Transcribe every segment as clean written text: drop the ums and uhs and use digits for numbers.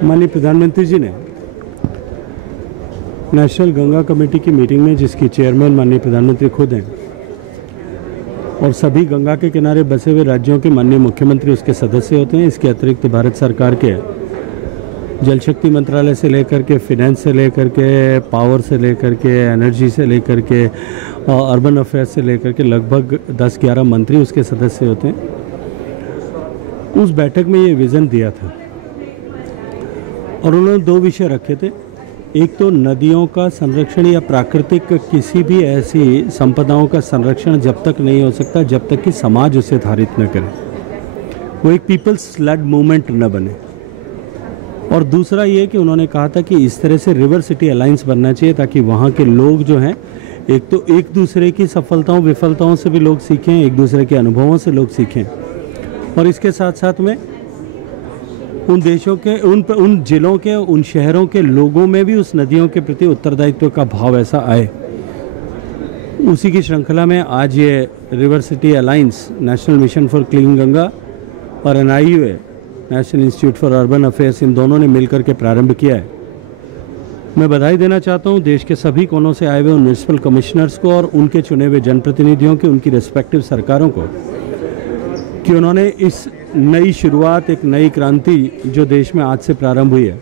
माननीय प्रधानमंत्री जी ने नेशनल गंगा कमेटी की मीटिंग में, जिसकी चेयरमैन माननीय प्रधानमंत्री खुद हैं, और सभी गंगा के किनारे बसे हुए राज्यों के माननीय मुख्यमंत्री उसके सदस्य होते हैं। इसके अतिरिक्त भारत सरकार के जल शक्ति मंत्रालय से लेकर के, फिनेंस से लेकर के, पावर से लेकर के, एनर्जी से लेकर के, अर्बन अफेयर्स से लेकर के लगभग 10-11 मंत्री उसके सदस्य होते हैं। उस बैठक में ये विज़न दिया था और उन्होंने 2 विषय रखे थे। एक तो नदियों का संरक्षण या प्राकृतिक किसी भी ऐसी संपदाओं का संरक्षण जब तक नहीं हो सकता जब तक कि समाज उसे धारित न करे, वो एक पीपल्स लेड मूवमेंट न बने। और दूसरा ये कि उन्होंने कहा था कि इस तरह से रिवर सिटी अलायंस बनना चाहिए ताकि वहाँ के लोग जो हैं, एक तो एक दूसरे की सफलताओं विफलताओं से भी लोग सीखें, एक दूसरे के अनुभवों से लोग सीखें, और इसके साथ साथ में उन देशों के, उन जिलों के, उन शहरों के लोगों में भी उस नदियों के प्रति उत्तरदायित्व का भाव ऐसा आए। उसी की श्रृंखला में आज ये river city alliance national mission for clean Ganga और NIUA national institute for urban affairs, इन दोनों ने मिलकर के प्रारंभ किया है। मैं बधाई देना चाहता हूँ देश के सभी कोनों से आए हुए उन म्यूनिसिपल कमिश्नर्स को और उनके चुने हुए जनप्रतिनिधियों की, उनकी रेस्पेक्टिव सरकारों को, कि उन्होंने इस नई शुरुआत, एक नई क्रांति जो देश में आज से प्रारंभ हुई है,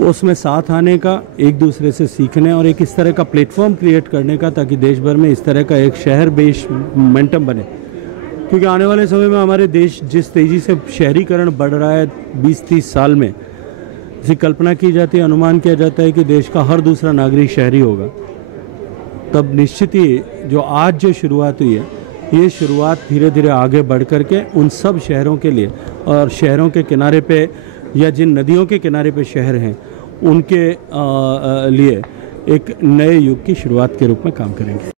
उसमें साथ आने का, एक दूसरे से सीखने और एक इस तरह का प्लेटफॉर्म क्रिएट करने का ताकि देश भर में इस तरह का एक शहर बेस्ड मोमेंटम बने। क्योंकि आने वाले समय में हमारे देश जिस तेज़ी से शहरीकरण बढ़ रहा है 20-30 साल में, इसी कल्पना की जाती है, अनुमान किया जाता है कि देश का हर दूसरा नागरिक शहरी होगा। तब निश्चित ही जो आज जो शुरुआत हुई है, ये शुरुआत धीरे धीरे आगे बढ़ करके उन सब शहरों के लिए और शहरों के किनारे पे या जिन नदियों के किनारे पे शहर हैं उनके लिए एक नए युग की शुरुआत के रूप में काम करेंगे।